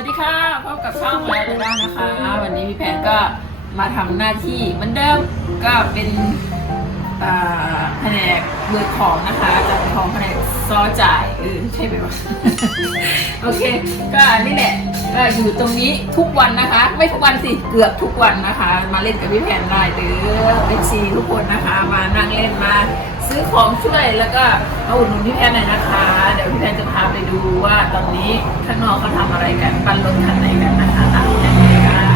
วัสดีค่ะพบกับช่องมาแล้วด้านะคะ วันนี้พี่แพนก็มาทำหน้าที่เหมือนเดิมก็เป็นแผนกเบิกของนะคะจากของแผนกซอจ่ายเออใช่ไหมวะโอเค ก็นี่แหละก็อยู่ตรงนี้ทุกวันนะคะ ไม่ทุกวันสิเกือบทุกวันนะคะ มาเล่นกับพี่แพนได้หรือเอฟซีทุกคนนะคะ มานั่งเล่นมา ซื้อของช่วยแล้วก็มาอุดหนุนพี่แพนหน่อยนะคะ เดี๋ยวพี่แพนจะพาไปดูว่าตอนนี้ข้างนอกเขาทำอะไรกันปั้นรถคันไหนกันนะคะตามยังไงกัน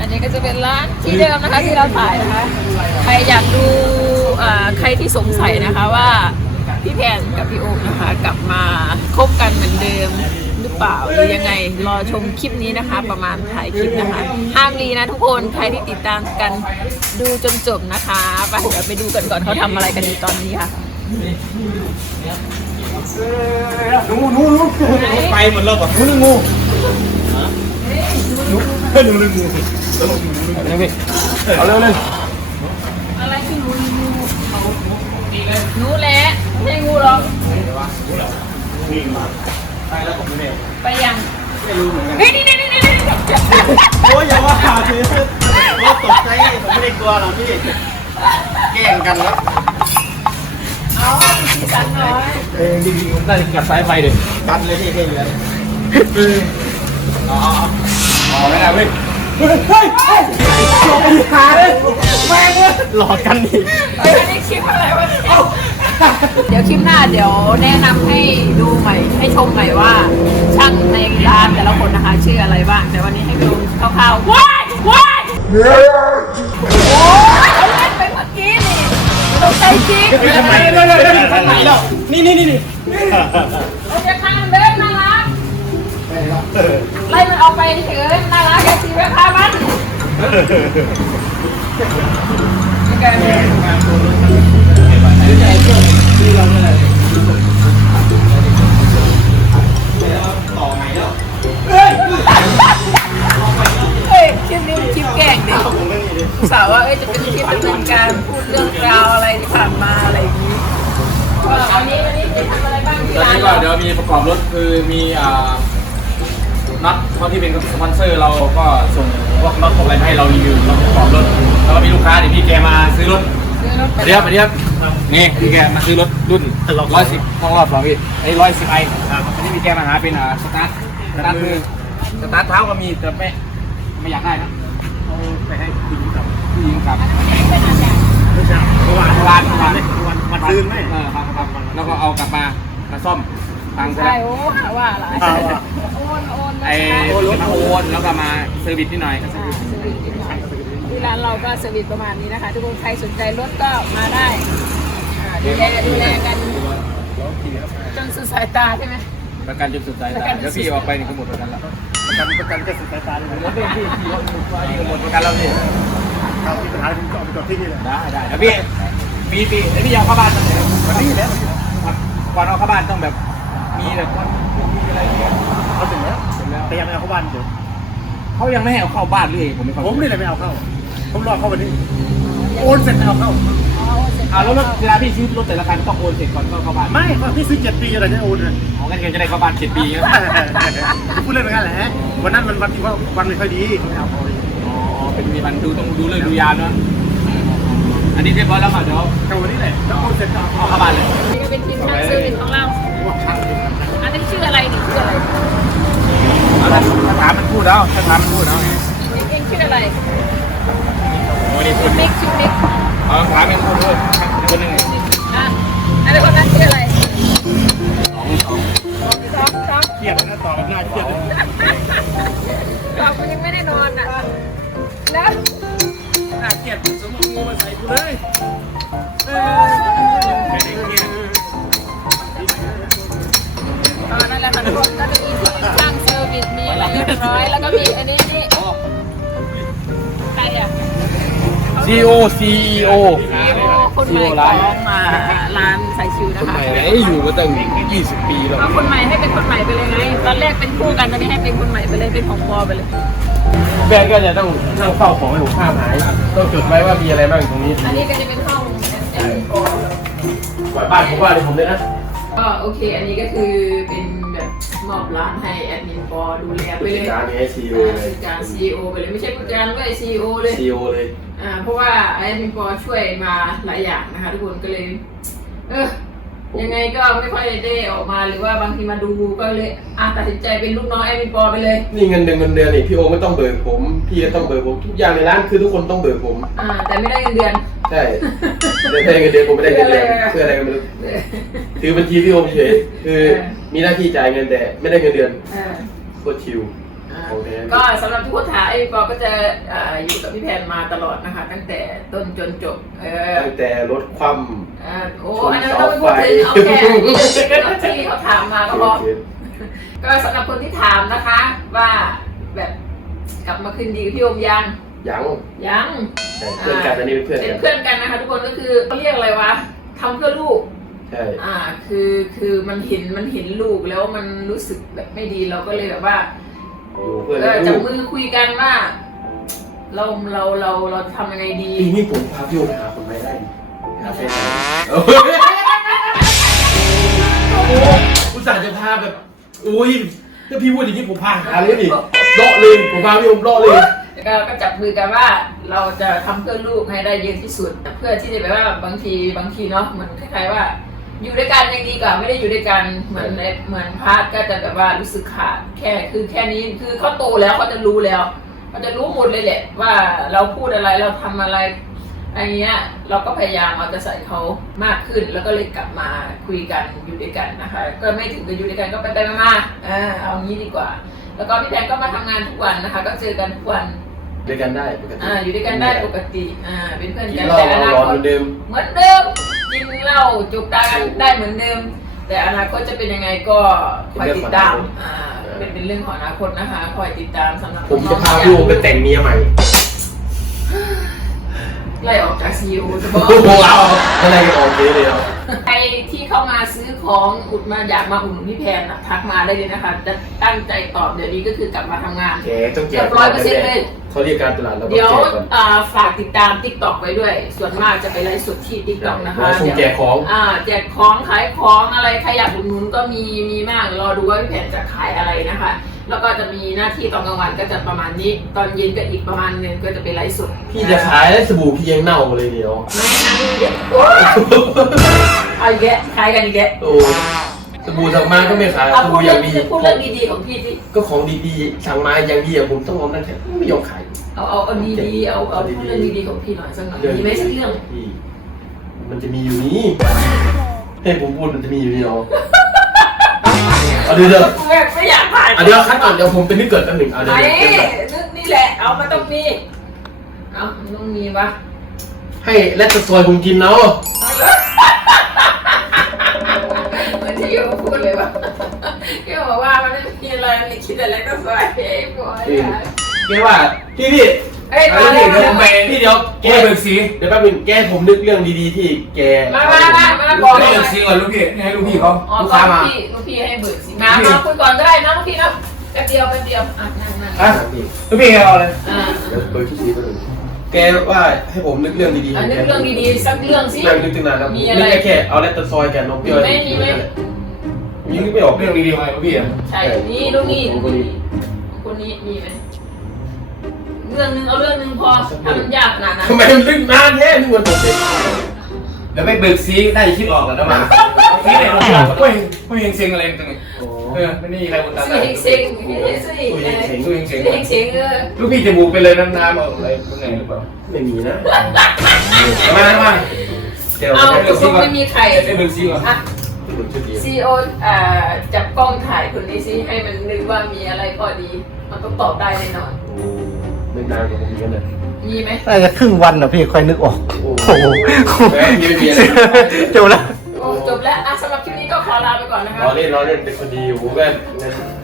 อันนี้ก็จะเป็นร้านที่เดิมนะคะที่เราถ่ายนะคะใครอยากดูอ่าใครที่สงสัยนะคะว่าพี่แพนกับพี่โอ๊คนะคะ กลับมาคบกันเหมือนเดิม เปล่าหรือยังไงรอชมคลิปนี้นะคะ ประมาณถ่ายคลิปนะคะห้ามรีนะทุกคนใครที่ติดตามกันดูจนจบนะคะไปเดี๋ยวไปดูกันก่อนเขาทำอะไรกันอยู่ตอนนี้ค่ะงูงูงูไปหมดแล้วป่ะงูงูงูเฮ้ยงูงูงูเอาพี่เอาเร็วเลยอะไรคืองูงูงูแหละไม่งูหรอก แล้วผมไม่ได้ไปยัง ไม่รู้เหมือนกันนี่นี่นี่นี่นี่โอ้ยอย่าว่าคือว่าตกใจผมไม่ได้กลัวหรอกพี่แกล้งกันแล้วเอาสีสันหน่อยเออจริงๆน่าจะกัดสายไฟดิตัดเลยที่เท่เหลืออ๋ออ๋อไม่ได้เว้ยเฮ้ยเฮ้ยเฮ้ยหลอกกันหาเลยแม่งเลยหลอกกันดิ ดี๋ยวคลิปหน้าเดี๋ยวแนะนำให้ดูใหม่ ให้ชมใหม่ว่า ช่างในร้านแต่ละคนนะคะชื่ออะไรบ้าง แต่วันนี้ให้ดูคร่าวๆว้ายว้ายโอ้ยเล่นไปเมื่อกี้นี่ตกใจจริงทำไมเลยเลยเลยทำไมแล้วนี่นี่นี่นี่เราจะข้ามเดินน่ารักไล่มันออกไปเฉยน่ารักแค่สีแม่ค้ามันนี่กัน เฮ้ยคลิปนี้มันคลิปแกล้งเด็กสาวว่าเอ้ยจะเป็นคลิปดำเนินการพูดเรื่องราวอะไรที่ผ่านมาอะไรอย่างนี้ว่าอันนี้อันนี้จะทำอะไรบ้างที่ตอนร้านนี้ก็เดี๋ยวมีประกอบรถคือมีอ่าน็อตเขาที่เป็นสปอนเซอร์เราก็ส่งพวกน็อตพวกอะไรมาให้เรารีวิวเราประกอบรถแล้วก็มีลูกค้าเดี๋ยวพี่แกมาซื้อรถ ซื้อรถสวัสดีครับสวัสดีครับนี่พี่แกมาซื้อรถรุ่นร้อยสิบห้องรอบสองพี่ไอ้ร้อยสิบไออันนี้พี่แกมาหาเป็นอ่าสตาร์ทสตาร์ทมือสตาร์ทเท้าก็มีแต่ไม่ไม่อยากได้นะเอาไปให้ผู้หญิงกับผู้หญิงกับเมื่อวานเมื่อวานเมื่อวานวันวันตื่นไหมเออครับครับแล้วก็เอากลับมามาซ่อมทางใช่โอ้หาว่าอะไรอ่าโอนโอนไอ้มาโอนแล้วก็มาเซอร์วิสนิดหน่อยอ่าเซอร์วิสนิดหน่อย ที่ร้านเราก็เซอร์วิสประมาณนี้นะคะ ทุกคนใครสนใจรถก็มาได้อ่าดูแลดูแลกันจนสุดสายตาใช่ไหม ประกันจนสุดใจประกันเดี๋ยวพี่ออกไปนี่ก็หมดประกันแล้วประกันประกันแค่สุดสายตาเลยรถเรื่องพี่พี่รถหมดไปนี่ก็หมดประกันแล้วพี่ทางที่ปัญหาผมก็เอาไปจอดที่นี่แหละได้ได้แล้วพี่ปีปีไอ้พี่ยาวเข้าบ้านตอนไหนวันนี้แล้วก่อนเอาเข้าบ้านต้องแบบมีแบบว่ามีอะไรเงี้ยเอาถึงแล้วเสร็จแล้วแต่ยังไม่เอาเข้าบ้านเดี๋ยวเขายังไม่ให้เอาเข้าบ้านเลยผมไม่เข้าผมนี่แหละไม่เอาเข้า ผมรอเข้าวันนี้โอนเสร็จเอาเข้าอ่าแล้วรถเวลาพี่ซื้อรถแต่ละคันต้องโอนเสร็จก่อนก็เข้าบ้านไม่ก็พี่ซื้อเจ็ดปีอะไรจะโอนเลยอ๋องั้นเงินจะได้เข้าบ้านเจ็ดปีนะพูดเล่นเหมือนกันแหละวันนั้นมันวันที่ว่าวันไม่ค่อยดีไม่เอาเข้าเลยอ๋อเป็นมีวันดูต้องดูเลยดูยามเนาะอันนี้เรียบร้อยแล้วค่ะเดี๋ยวเข้าวันนี้แหละแล้วโอนเสร็จก็เอาเอาเข้าเข้าบ้านเลยนี่ก็เป็นทีมช่างเซอร์วิสของเราอันนี้ชื่ออะไรนี่ชื่ออะไรเอาถ้าถ้าถามมันพูดแล้วถ้าถามมันพูดแล้วเองเองชื่ออะไร วันนี้พูดมิกชื่อมิกเอาถามมันพูดด้วยคนหนึ่งอะอันนี้คนนั้นชื่ออะไรสองสอง ซีโอซีโอ CEO คนใหม่ของมาร้านสายชิวนะคะไอ้อยู่มาตั้ง20 ปีแล้วเอาคนใหม่ให้เป็นคนใหม่ไปเลยไงตอนแรกเป็นคู่กันตอนนี้ให้เป็นคนใหม่ไปเลยเป็นของปอไปเลยแม่ก็จะต้องนั่งเฝ้าของให้หนูข้ามหายต้องจดไว้ว่ามีอะไรบ้างตรงนี้อันนี้ก็จะเป็นห้องบ้านผมว่าเลยผมเลยนะอก็โอเค อันนี้ก็คือเป็นแบบ มอบร้านให้แอดมินปอดูแลไปผู้เลจัดยการไงซีโออ่าเลผู้ยจัดการ CEO ไปเลยไม่ใช่ผู้จัดการด้วย CEO เลยซีโอเลย อ่าเพราะว่าแอดมินปอช่วยมาหลายอย่างนะคะทุกคนก็เลย เออยังไงก็ไม่ค่อยได้ออกมาหรือว่าบางทีมาดูก็เลยอะตัดสินใจเป็นลูกน้องแอดมินปอไปเลย นี่เงินเดือนเงินเดือนนี่พี่โอไม่ต้องเบิกผม พี่ก็ต้องเบิกผมทุกอย่างในร้านคือทุกคนต้องเบิกผม อ่า แต่ไม่ได้เงินเดือน ใช่ไม่ได้เงินเดือนผมไม่ได้เงินเดือนเพื่ออะไรก็ไม่รู้ ถือบัญชีพี่โอเฉยคือ มีหน้าที่จ่ายเงินแต่ไม่ได้เงินเดือนเออโคตรชิลอ่าโอเค ก็สำหรับทุกคนถามไอ้ปอก็จะอ่าอยู่กับพี่แพนมาตลอดนะคะ ตั้งแต่ต้นจนจบ เออ ตั้งแต่รถคว่อ่าโอ้ชนอันนั้นไม่ต้องไปพูดถึงเสาเอาไฟแค่ที่เขาถามมาำก็พอก็สำหรับคนที่ถามนะคะ ว่าแบบกลับมาคืนดีกับพี่โอมยังยังยังใช่เพื่อนกันอันนี้เป็นเพื่อนเป็นกันเพื่อนกันนะคะ ทุกคนก็คือเขาเรียกอะไรวะทำเพื่อลูก ใช่อ่าคือคือมันเห็นมันเห็นลูกแล้วมันรู้สึกแบบไม่ดีเราก็เลยแบบว่าอยู่เพื่อนเออกัจันบมือคุยกันว่า เราเราเราเราทำยังไงดีปีนี้ผมพาพี่โอไปหาคนไม่ได้ดิหาแฟนอุตส่าห์จะพาแบบอุ้ยถ้าพี่พูดอย่างนี้ผมพาหาเลยดิเลาะเลยผมพาพี่โอมเลาะเลยแล้วก็ก็จับมือกันว่าเราจะทำเพื่อลูกให้ได้เยอะที่สุด เพื่อที่จะแบบว่าบางทีบางทีเนาะเหมือนคล้ายๆว่า อยู่ด้วยกันยังดีกว่าไม่ได้อยู่ด้วยกันเหมือนเหมือนพาร์ทก็จะแบบว่ารู้สึกขาดแค่คือแค่นี้คือเขาโตแล้วเขาจะรู้แล้วเขาจะรู้หมดเลยแหละ ว่าเราพูดอะไรเราทำอะไรอันเนี้ยเราก็พยายามเอาใจใส่เขามากขึ้น แล้วก็เลยกลับมาคุยกันอยู่ด้วยกันนะคะ ก็ไม่ถึงกับอยู่ด้วยกันก็ไปไปมาๆเออเอางี้ดีกว่า แล้วก็พี่แพนก็มาทำงานทุกวันนะคะ ก็เจอกันทุกวันด้วยกันได้ปกติอ่าอยู่ด้วยกันได้ปกติอ่าเป็นเพื่อนกินกันเหล้าแต่อนาร้อนคเหตมือนเดิมเหมือนเดิม กินเหล้าจุกตากันได้เหมือนเดิม แต่อนาคตจะเป็นยังไงก็คอยติดตามอ่าเป็นเป็นเรื่องของอนาคตนะคะคอยติดตามสำหรับผมจะน้พาองๆพี่โอมไปแต่งเมียใหม่ไล่ออกจากซีอูจะบอกโอ้โหเอาอะไรกันออกเยอะเลยเนาะ ใครที่เข้ามาซื้อของอุดมาอยากมาอุดหนุนพี่แพนอะทักมาได้เลยนะคะ จะตั้งใจตอบเดี๋ยวนี้ก็คือกลับมาทำงาน แกต้องแจเกืกอบร้อยเปอร์เซ็นต์เลย เขาเรียกการตลาดเราต้องเดี๋ยวแจกก่อนอ่าฝากติดตาม t ิ k t o k ไว้ด้วย ส่วนมากจะไปไลฟ์สดที่ t ิ k t o k นะคะเราส่งแจกของ อ่าแจกของขายของอะไรใครอยากอุดหนุนก็มีมีมากรอดูว่าพี่แผนจะขายอะไรนะคะ แล้วก็จะมีหน้าที่ตอนกลางวันก็จะประมาณนี้ ตอนเย็นก็อีกประมาณนึงก็จะไปไลฟ์สดพี่จะขายแล้วสบู่พี่ยังเน่าเลยเดี๋ยวโอ๊ยเอาอีกแกะขายกันอีกแกะโอ้สบู่สั่งมาก็ไม่ขายเอาสพูบู่ดอเรื่อย่างดีพูดเรื่องดีๆของพี่สิก็ของดีๆสั่งมาอย่างดีอะผมต้องเอานั่นแค่ไม่ยอมขายเอาเอาเอาดีๆเอาเอาพูดเรื่องดีๆของพี่หน่อยสักหน่อยมีไหมสักเรื่อง พี่มันจะมีอยู่นี้ให้ผมพูดมันจะมีอยู่นี่เนาะ เอาเดี๋ยวเดี๋ยวไม่ไม่อยากถ่ายเอาเดี๋ยวคัดก่อนเดี๋ยวผมเป็นนึกเกิดแป๊บหนึ่งเอาเดี๋ยวไอ้เดี๋ยวเดี๋ยวนึกนี่แหละ เอามาต้องมีเอามันต้องมีปะให้แลตซอยผมกินเนาะเอาเลยเหมือนที่โยมพูดเลยว่าโยมบอกว่ามันไม่มีอะไรมันคิดอะไรก็สวยไอ้บอยอะเรียกว่าพี่พี่ เอ้ยไอ้มานี่เลยเดี๋ยวผมไปพี่เดี๋ยวแกแก้เบิกสีเดี๋ยวแป๊บหนึงแกผมนึกเรื่องดีๆที่แกมามามามาบบออกกให้เลยเบิกสีก่อนลูกพี่ให้ลูกพี่เขาอ๋อลูกก็ค้ามาพี่ลูกพี่ให้เบิกสิมามาคุยก่อนก็ได้นะลูกพี่นะแป๊บเดียวแป๊บเดียวอะนั่งนั่งอะพี่ลูกพี่ให้เอาเลยอ่าเดี๋ยวเปิดที่สีไปเลยแกว่าให้ผมนึกเรื่องดีๆอันนึกเรื่องดีๆสักเรื่องสิ เรื่องนึกตั้งนานแล้วมีอะไร นึกได้แค่เอาแลตซอยกับนกเปรี้ยวมีไหมมีไหมยิงไม่ออกเรื่องดีๆมาลูกพี่อะใช่นี่ลูกนี่ลูกนี่คนนี้มีไหมเรื่องนึงเอาเรื่องหนึงพอถ้ามันยากขนาดนั้นทำไมมันลึกนานแท้นึกว่าตกเด็กเดี๋ยวไปเบิกสีได้คิดออกแล้วนะมานี่ไหนลูกไม่ไม่เฮงเซ็งอะไรตรงนี้เออไม่นี่ใครอุตาซื้อเฮงเซ็งซื้อเฮงเซ็งตู้เฮงเซ็ซื้งอเฮงเซ็งเออลูกพี่จมูกไปเลยน้ำน้ำเอาอะไรตรงไหนหรือเปล่าไม่มีนะมามาเดี๋ยวเอาตกลงก่อนไม่มีใครเบิกสีก่อนอะหลุดชุดเดียซีโออ่าจับกล้องถ่ายคนนี้สิให้มันนึกว่ามีอะไรพอดี มันต้องตอบได้แน่นอนโอ้ไม่ นานกว่าผมอีกแล้วเนี่ยมีไหมน่าจะครึ่งวันนะพี่ค่อยนึกออก โอ้โอ้โหแม่งไม่มีอะไร จบแล้ว โอ้จบแล้วอะสำหรับคลิปนี้ก็ขอลาไปก่อนนะคะล้อเล่นล้อเล่นเป็นคนดีโอ้โหก็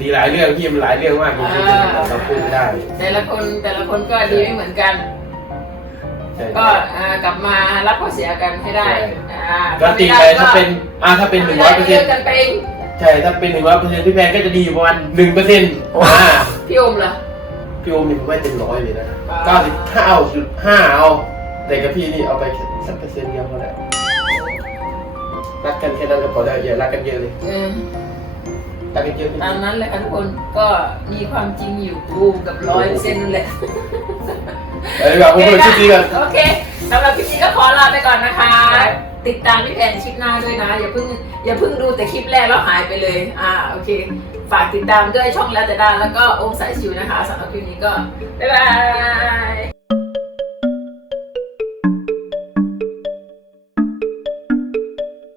ดีหลายเรื่องพี่มันหลายเรื่องมากจริงๆเราพูดไม่ได้แต่ละคนแต่ละคนก็ดีไม่เหมือนกัน ใช่ก็อ่ากลับมารับข้อเสียกันให้ได้อ่าก็ตีไปถ้าเป็นอ่าถ้าเป็นหนึ่งร้อยเปอร์เซ็นต์กันไปใช่ถ้าเป็นหนึ่งร้อยเปอร์เซ็นต์พี่แพนก็จะดีอยู่ประมาณหนึ่งเปอร์เซ็นต์อ่าพี่อมเหรอ พี่โอมนี่ผมว่าเต็มร้อยเลยนะเก้าสิบห้าเอาจุดห้าเอาแต่กับพี่นี่เอาไปแค่สักเปอร์เซ็นต์เดียวเท่านั้นรักกันแค่นั้นก็พอได้อย่ารักกันเยอะเลยเออรักกันเยอะตามนั้นเลยค่ะทุกคนก็มีความจริงอยู่บูมกับร้อยเปอร์เซ็นต์นั่นแหละเอ้ยแบบผมเป็นชื่อจริงอะโอเคสำหรับคลิปนี้ก็ขอลาไปก่อนนะคะ ติดตามพี่แพนคลิปหน้าด้วยนะ อย่าเพิ่งอย่าเพิ่งดูแต่คลิปแรกแล้วหายไปเลย อ่าโอเค ฝากติดตามด้วยช่องแล้วแต่ด้านแล้วก็องสายชิวนะคะสำหรับคลิปนี้ก็ บ๊ายบาย